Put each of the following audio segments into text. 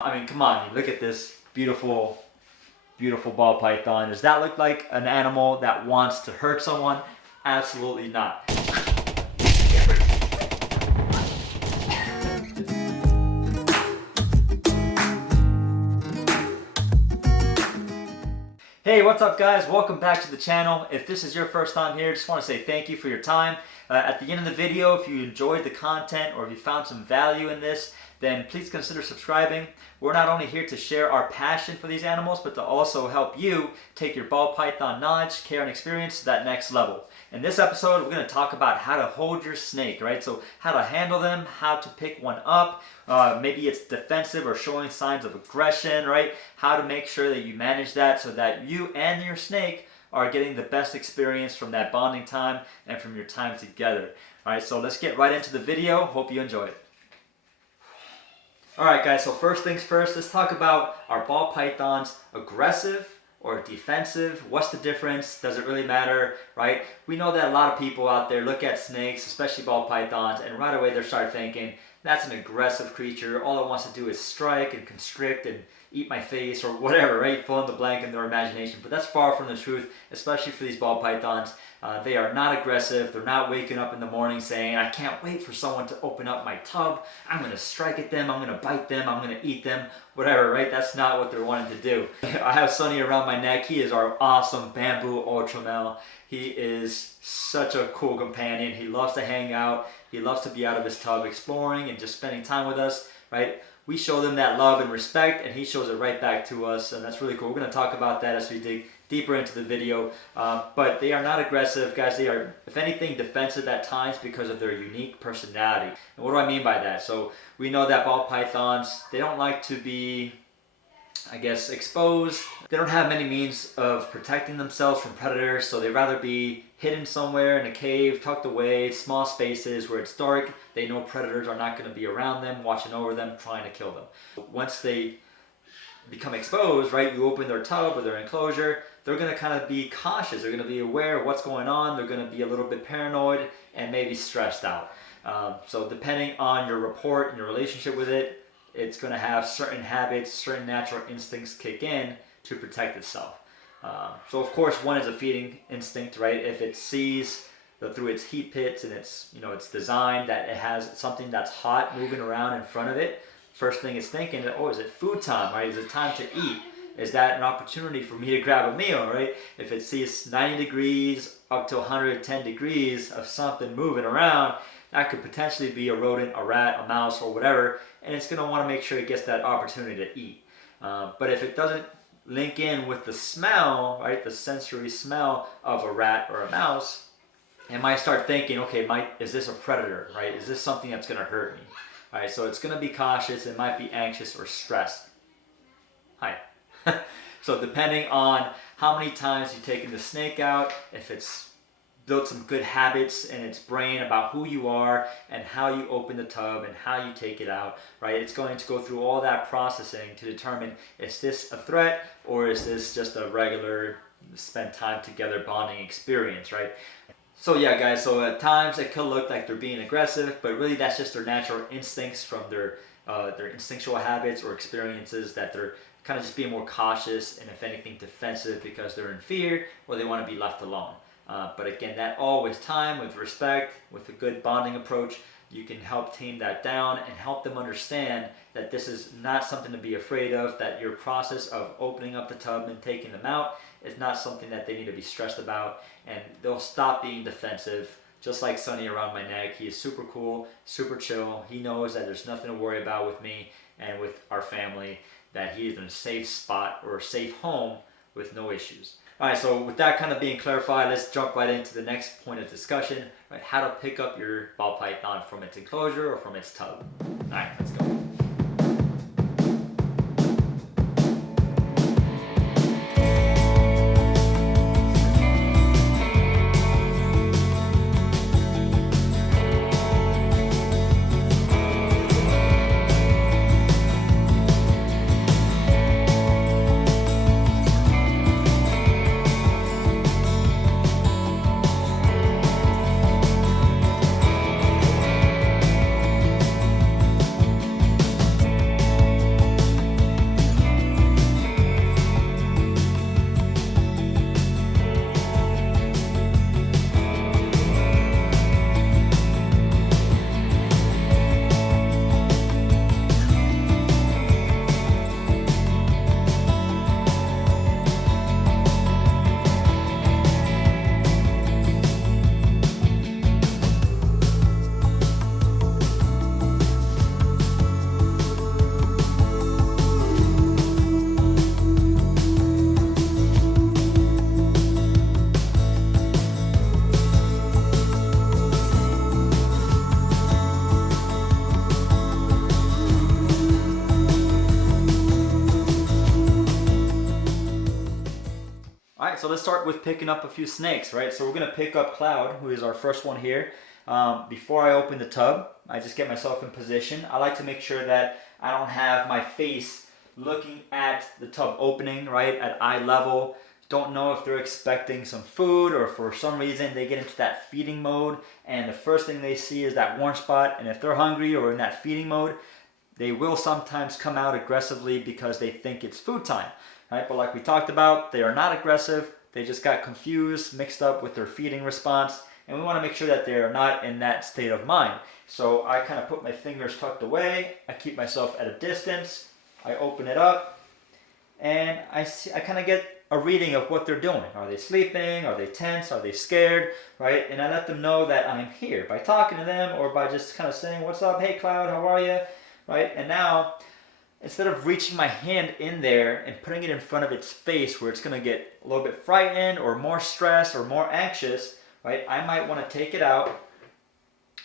I mean, come on, look at this beautiful, beautiful ball python. Does that look like an animal that wants to hurt someone? Absolutely not. Hey, what's up guys? Welcome back to the channel. If this is your first time here, just want to say thank you for your time. At the end of the video, if you enjoyed the content or if you found some value in this, then please consider subscribing. We're not only here to share our passion for these animals, but to also help you take your ball python knowledge, care, and experience to that next level. In this episode, we're going to talk about how to hold your snake, right? So how to handle them, how to pick one up, maybe it's defensive or showing signs of aggression, right? How to make sure that you manage that so that you and your snake are getting the best experience from that bonding time and from your time together. All right, so let's get right into the video. Hope you enjoy it. All right, guys, so first things first, let's talk about our ball pythons, aggressive or defensive. What's the difference? Does it really matter, right? We know that a lot of people out there look at snakes, especially ball pythons, and right away they start thinking, that's an aggressive creature. All it wants to do is strike and constrict and eat my face or whatever, right? Fill in the blank in their imagination. But that's far from the truth, especially for these ball pythons. They are not aggressive. They're not waking up in the morning saying, I can't wait for someone to open up my tub. I'm going to strike at them. I'm going to bite them. I'm going to eat them, whatever, right? That's not what they're wanting to do. I have Sunny around my neck. He is our awesome bamboo ultra male. He is such a cool companion. He loves to hang out. He loves to be out of his tub exploring and just spending time with us, right? We show them that love and respect, and he shows it right back to us, and that's really cool. We're going to talk about that as we dig deeper into the video, but they are not aggressive, guys. They are, if anything, defensive at times because of their unique personality. And what do I mean by that? So we know that ball pythons, they don't like to be, I guess, exposed. They don't have many means of protecting themselves from predators, so they'd rather be hidden somewhere in a cave, tucked away, small spaces where it's dark. They know predators are not going to be around them, watching over them, trying to kill them. Once they become exposed, right, you open their tub or their enclosure, they're going to kind of be cautious. They're going to be aware of what's going on. They're going to be a little bit paranoid and maybe stressed out. So depending on your report and your relationship with it, it's going to have certain habits, certain natural instincts kick in to protect itself. So of course, one is a feeding instinct, right? If it sees through its heat pits and its, its design that it has something that's hot moving around in front of it, first thing it's thinking, oh, is it food time, right? Is it time to eat? Is that an opportunity for me to grab a meal, right? If it sees 90 degrees up to 110 degrees of something moving around, that could potentially be a rodent, a rat, a mouse, or whatever, and it's going to want to make sure it gets that opportunity to eat. But if it doesn't link in with the smell, right, the sensory smell of a rat or a mouse, it might start thinking, okay, is this a predator, right? Is this something that's going to hurt me? All right, so it's going to be cautious. It might be anxious or stressed. Hi. So depending on how many times you've taken the snake out, if it's built some good habits in its brain about who you are and how you open the tub and how you take it out, right? It's going to go through all that processing to determine, is this a threat or is this just a regular spend time together bonding experience, right? So yeah, guys, so at times it could look like they're being aggressive, but really that's just their natural instincts from their instinctual habits or experiences, that they're kind of just being more cautious and, if anything, defensive because they're in fear or they want to be left alone. But again, that all with time, with respect, with a good bonding approach, you can help tame that down and help them understand that this is not something to be afraid of, that your process of opening up the tub and taking them out is not something that they need to be stressed about, and they'll stop being defensive. Just like Sunny around my neck, he is super cool, super chill. He knows that there's nothing to worry about with me and with our family, that he is in a safe spot or a safe home with no issues. All right, so with that kind of being clarified, let's jump right into the next point of discussion, right? How to pick up your ball python from its enclosure or from its tub. All right, let's go. Alright, so let's start with picking up a few snakes, right? So we're going to pick up Cloud, who is our first one here. Before I open the tub, I just get myself in position. I like to make sure that I don't have my face looking at the tub opening, right, at eye level. Don't know if they're expecting some food or for some reason they get into that feeding mode and the first thing they see is that warm spot, and if they're hungry or in that feeding mode, they will sometimes come out aggressively because they think it's food time, right? But like we talked about, they are not aggressive. They just got confused, mixed up with their feeding response, and we want to make sure that they are not in that state of mind. So I kind of put my fingers tucked away. I keep myself at a distance. I open it up, and I kind of get a reading of what they're doing. Are they sleeping? Are they tense? Are they scared? Right? And I let them know that I'm here by talking to them or by just kind of saying, "What's up? Hey, Cloud, how are you?" Right? And now, instead of reaching my hand in there and putting it in front of its face where it's going to get a little bit frightened or more stressed or more anxious, right? I might want to take it out,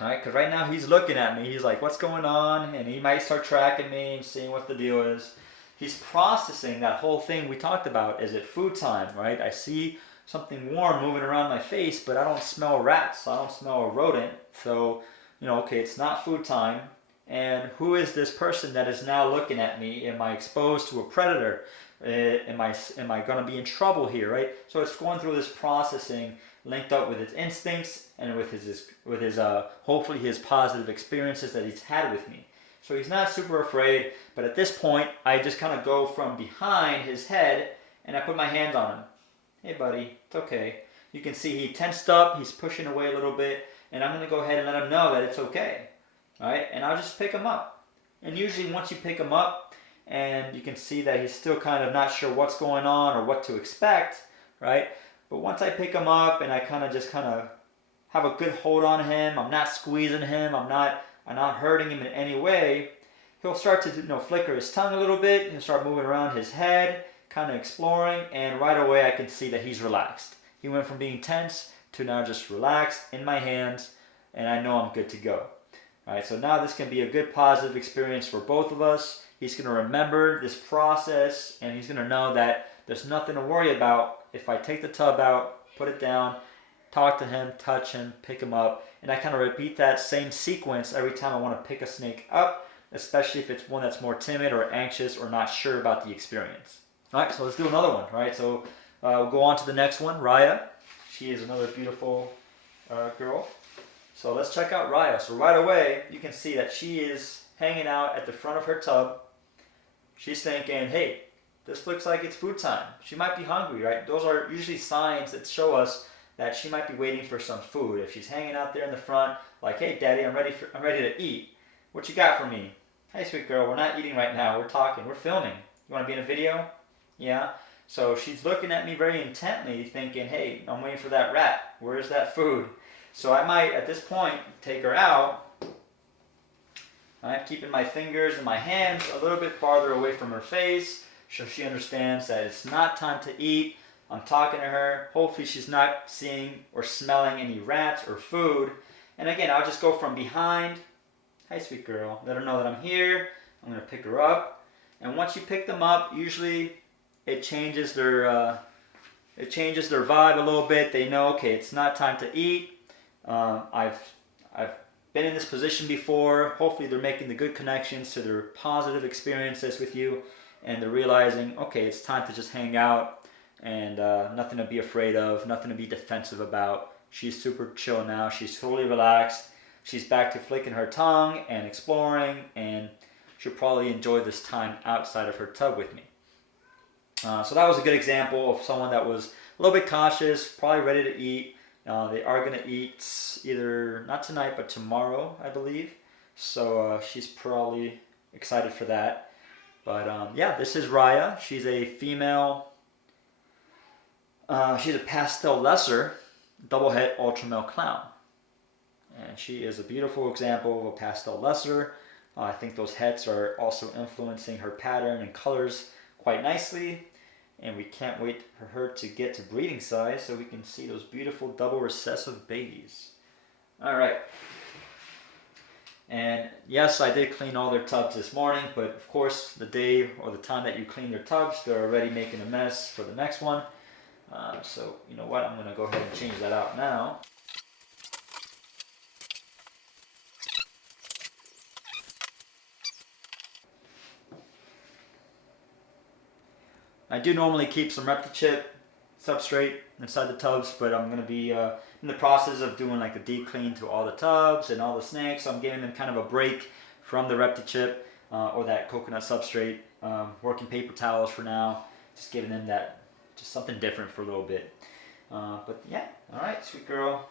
right? Because right now he's looking at me. He's like, "What's going on?" And he might start tracking me and seeing what the deal is. He's processing that whole thing we talked about. Is it food time, right? I see something warm moving around my face, but I don't smell rats. I don't smell a rodent. So, okay, it's not food time. And who is this person that is now looking at me? Am I exposed to a predator? Am I going to be in trouble here, right? So it's going through this processing linked up with its instincts and with his hopefully his positive experiences that he's had with me. So he's not super afraid, but at this point, I just kind of go from behind his head and I put my hands on him. "Hey buddy, it's okay." You can see he tensed up, he's pushing away a little bit, and I'm going to go ahead and let him know that it's okay. All right, and I'll just pick him up. And usually once you pick him up and you can see that he's still kind of not sure what's going on or what to expect, right? But once I pick him up and I kind of have a good hold on him, I'm not squeezing him, I'm not hurting him in any way, he'll start to flicker his tongue a little bit, he'll start moving around his head, kind of exploring, and right away I can see that he's relaxed. He went from being tense to now just relaxed in my hands, and I know I'm good to go. All right, so now this can be a good positive experience for both of us. He's going to remember this process, and he's going to know that there's nothing to worry about if I take the tub out, put it down, talk to him, touch him, pick him up, and I kind of repeat that same sequence every time I want to pick a snake up, especially if it's one that's more timid or anxious or not sure about the experience. All right, so let's do another one. All right, so we'll go on to the next one, Raya. She is another beautiful girl. So let's check out Raya. So right away, you can see that she is hanging out at the front of her tub. She's thinking, "Hey, this looks like it's food time." She might be hungry, right? Those are usually signs that show us that she might be waiting for some food. If she's hanging out there in the front, like, "Hey, Daddy, I'm ready to eat. What you got for me?" "Hey, sweet girl, we're not eating right now. We're talking. We're filming. You want to be in a video?" "Yeah." So she's looking at me very intently, thinking, "Hey, I'm waiting for that rat. Where's that food?" So I might, at this point, take her out. I'm keeping my fingers and my hands a little bit farther away from her face so she understands that it's not time to eat. I'm talking to her. Hopefully she's not seeing or smelling any rats or food. And again, I'll just go from behind. "Hi, sweet girl." Let her know that I'm here. I'm going to pick her up. And once you pick them up, usually it changes their vibe a little bit. They know, okay, it's not time to eat. I've been in this position before. Hopefully they're making the good connections to their positive experiences with you, and they're realizing, okay, it's time to just hang out and nothing to be afraid of, nothing to be defensive about. She's super chill now. She's totally relaxed. She's back to flicking her tongue and exploring, and she'll probably enjoy this time outside of her tub with me. So that was a good example of someone that was a little bit cautious, probably ready to eat. They are going to eat either, not tonight, but tomorrow, I believe. So she's probably excited for that. But yeah, this is Raya. She's a female, she's a pastel lesser, double het ultra male clown. And she is a beautiful example of a pastel lesser. I think those hets are also influencing her pattern and colors quite nicely. And we can't wait for her to get to breeding size so we can see those beautiful double recessive babies. All right. And yes, I did clean all their tubs this morning, but of course the day or the time that you clean your tubs, they're already making a mess for the next one. So you know what, I'm going to go ahead and change that out now. I do normally keep some ReptiChip substrate inside the tubs, but I'm going to be in the process of doing like a deep clean to all the tubs and all the snakes, so I'm giving them kind of a break from the ReptiChip or that coconut substrate, working paper towels for now, just giving them that, just something different for a little bit. But yeah, alright, sweet girl,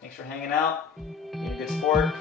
thanks for hanging out, being a good sport.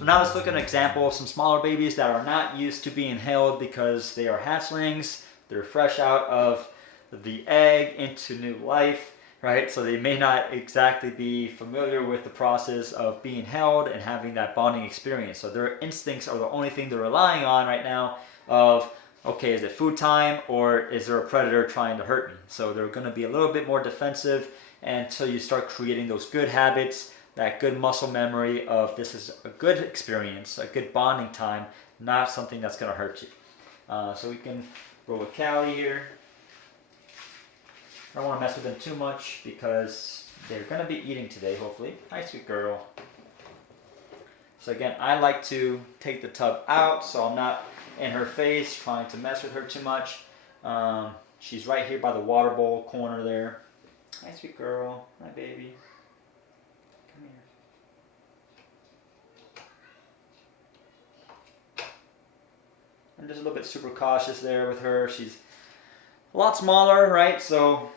Now let's look at an example of some smaller babies that are not used to being held because they are hatchlings. They're fresh out of the egg into new life, right? So they may not exactly be familiar with the process of being held and having that bonding experience. So their instincts are the only thing they're relying on right now of, okay, is it food time or is there a predator trying to hurt me? So they're going to be a little bit more defensive until you start creating those good habits, that good muscle memory of this is a good experience, a good bonding time, not something that's going to hurt you. So we can roll with Callie here. I don't want to mess with them too much because they're going to be eating today, hopefully. Hi, sweet girl. So again, I like to take the tub out so I'm not in her face trying to mess with her too much. She's right here by the water bowl corner there. Hi, sweet girl. Hi, baby. I'm just a little bit super cautious there with her. She's a lot smaller, right? So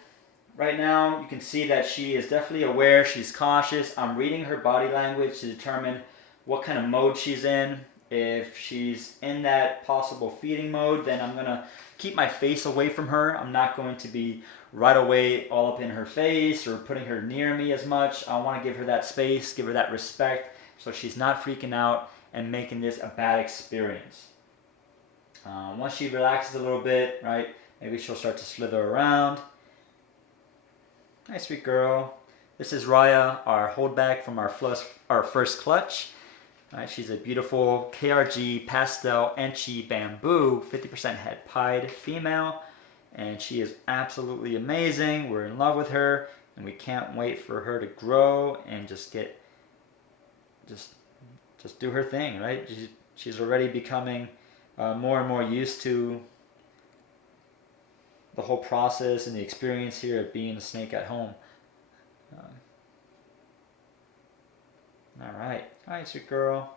right now you can see that she is definitely aware. She's cautious. I'm reading her body language to determine what kind of mode she's in. If she's in that possible feeding mode, then I'm going to keep my face away from her. I'm not going to be right away all up in her face or putting her near me as much. I want to give her that space, give her that respect so she's not freaking out and making this a bad experience. Once she relaxes a little bit, right, maybe she'll start to slither around. Hi, sweet girl. This is Raya, our holdback from our first clutch. Right, she's a beautiful KRG pastel Enchi bamboo, 50% het pied female, and she is absolutely amazing. We're in love with her, and we can't wait for her to grow and just do her thing, right? She's already becoming more and more used to the whole process and the experience here of being a snake at home. Alright, sweet girl.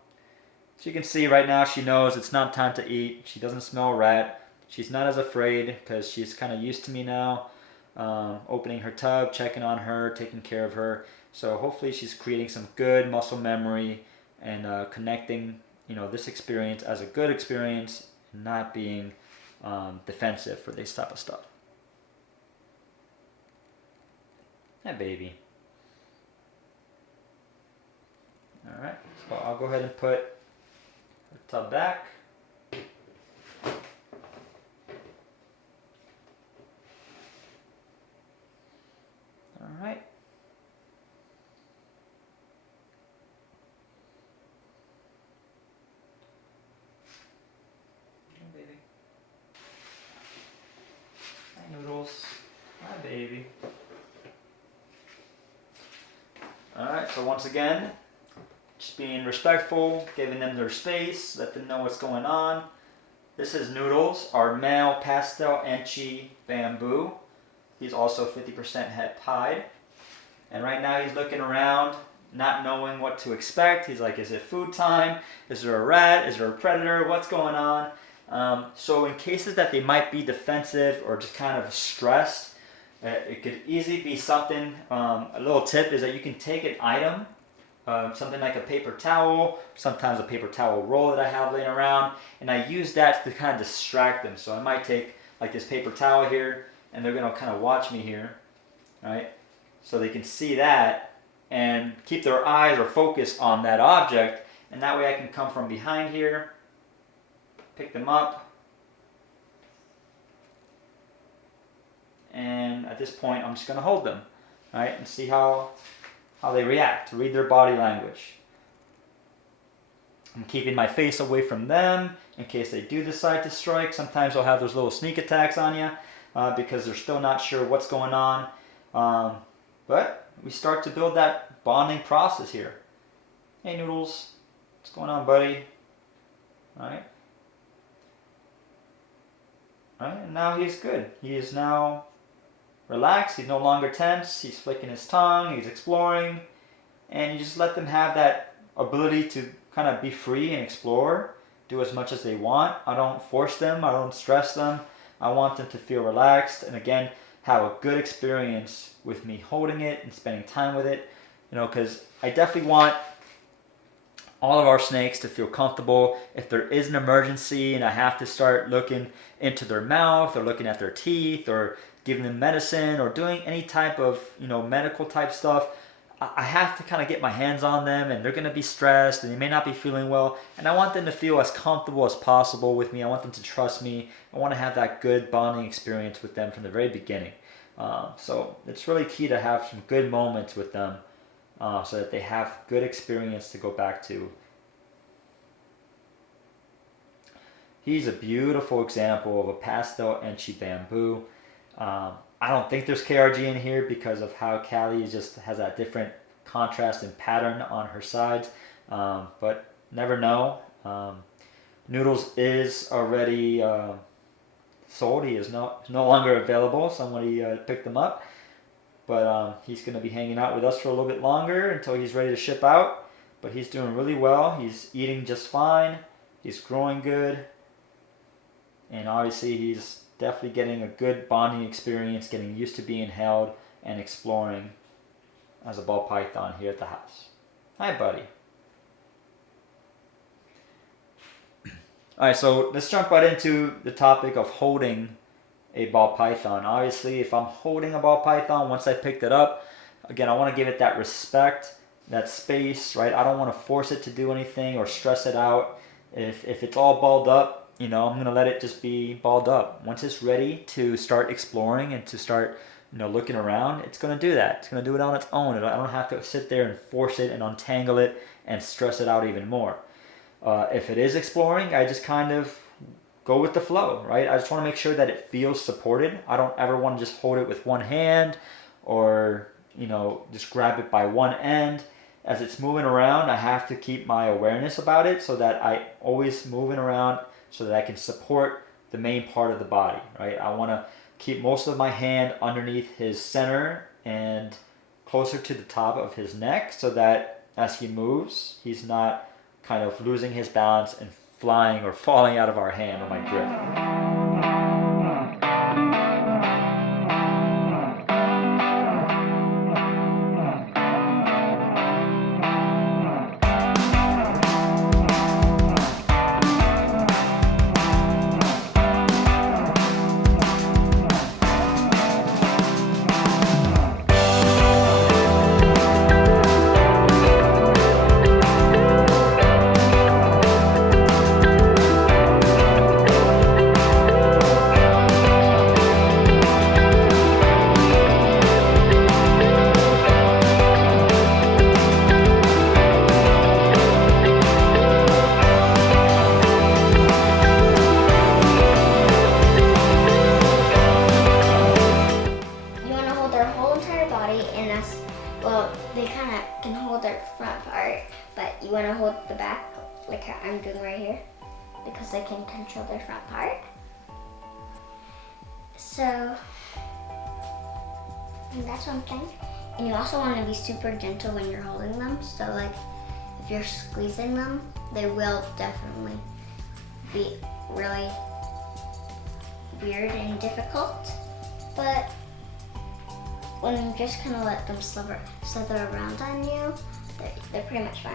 So you can see right now she knows it's not time to eat. She doesn't smell a rat. She's not as afraid because she's kind of used to me now. Opening her tub, checking on her, taking care of her. So hopefully she's creating some good muscle memory and connecting this experience as a good experience and not being defensive for this type of stuff. Hi, baby. Alright, so I'll go ahead and put the tub back. Alright. Hi, baby. Hi, Noodles. Hi, baby. Alright, so once again, just being respectful, giving them their space, let them know what's going on. This is Noodles, our male pastel Enchi bamboo. He's also 50% het pied. And right now he's looking around, not knowing what to expect. He's like, is it food time? Is there a rat? Is there a predator? What's going on? So in cases that they might be defensive or just kind of stressed, It could easily be something, a little tip is that you can take an item, something like a paper towel, sometimes a paper towel roll that I have laying around, and I use that to kind of distract them. So I might take like this paper towel here, and they're going to kind of watch me here, right? So they can see that and keep their eyes or focus on that object, and that way I can come from behind here, pick them up, and at this point I'm just going to hold them, right, and see how they react, to read their body language. I'm keeping my face away from them in case they do decide to strike. Sometimes they'll have those little sneak attacks on you because they're still not sure what's going on. But we start to build that bonding process here. Hey Noodles, what's going on, buddy? All right. All right, and now he's good. He is now relaxed. He's no longer tense. He's flicking his tongue. He's exploring. And you just let them have that ability to kind of be free and explore, do as much as they want. I don't force them. I don't stress them. I want them to feel relaxed and, again, have a good experience with me holding it and spending time with it. You know, because I definitely want all of our snakes to feel comfortable. If there is an emergency and I have to start looking into their mouth or looking at their teeth or giving them medicine or doing any type of, you know, medical type stuff, I have to kind of get my hands on them, and they're going to be stressed and they may not be feeling well, and I want them to feel as comfortable as possible with me. I want them to trust me. I want to have that good bonding experience with them from the very beginning. So it's really key to have some good moments with them so that they have good experience to go back to. He's a beautiful example of a pastel Enchi bamboo. I don't think there's KRG in here because of how Callie just has that different contrast and pattern on her sides, but never know. Noodles is already sold. He is no longer available. Somebody picked them up, but he's going to be hanging out with us for a little bit longer until he's ready to ship out. But he's doing really well. He's eating just fine. He's growing good, and obviously he's definitely getting a good bonding experience, getting used to being held and exploring as a ball python here at the house. Hi, buddy. All right, so let's jump right into the topic of holding a ball python. Obviously, if I'm holding a ball python, once I picked it up, again, I want to give it that respect, that space, right? I don't want to force it to do anything or stress it out. If it's all balled up, you know, I'm going to let it just be balled up. Once it's ready to start exploring and to start, you know, looking around, it's going to do that. It's going to do it on its own. I don't have to sit there and force it and untangle it and stress it out even more. If it is exploring, I just kind of go with the flow, right? I just want to make sure that it feels supported. I don't ever want to just hold it with one hand or, you know, just grab it by one end. As it's moving around, I have to keep my awareness about it so that I always moving around so that I can support the main part of the body, right? I want to keep most of my hand underneath his center and closer to the top of his neck so that as he moves, he's not kind of losing his balance and flying or falling out of our hand or my grip. You want to hold the back, like how I'm doing right here, because they can control their front part. So, and that's one thing. And you also want to be super gentle when you're holding them. So like, if you're squeezing them, they will definitely be really weird and difficult. But when you just kind of let them slither around on you, they're pretty much fine.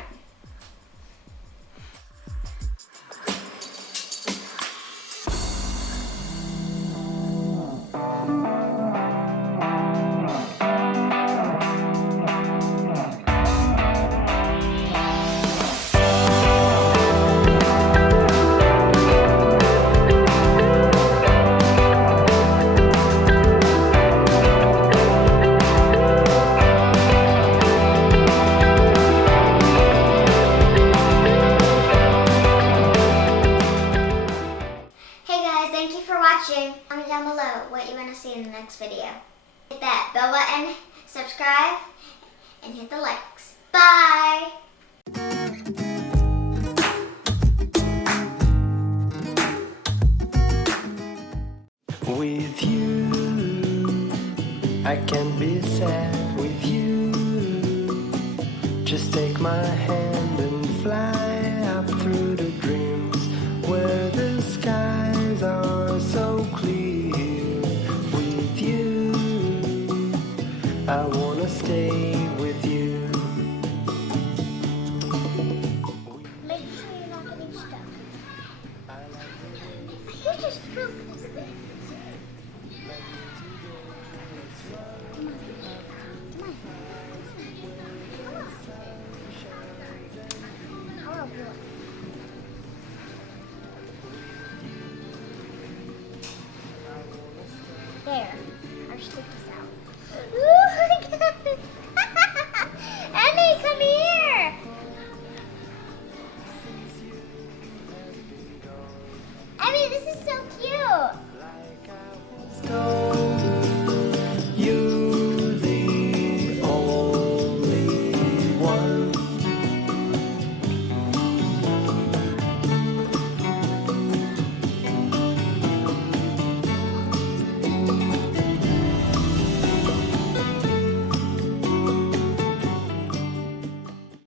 Thank you for watching. Comment down below what you want to see in the next video. Hit that bell button, subscribe, and hit the likes. Bye! With you, I can be sad with you. Just take my hand and fly up through the dreams where the skies are so clear. With you, I wanna stay with you. Make sure you're not getting stuck. You just broke this thing. Come on. Come on. Come on. I'll help you. There. I'll stick this out.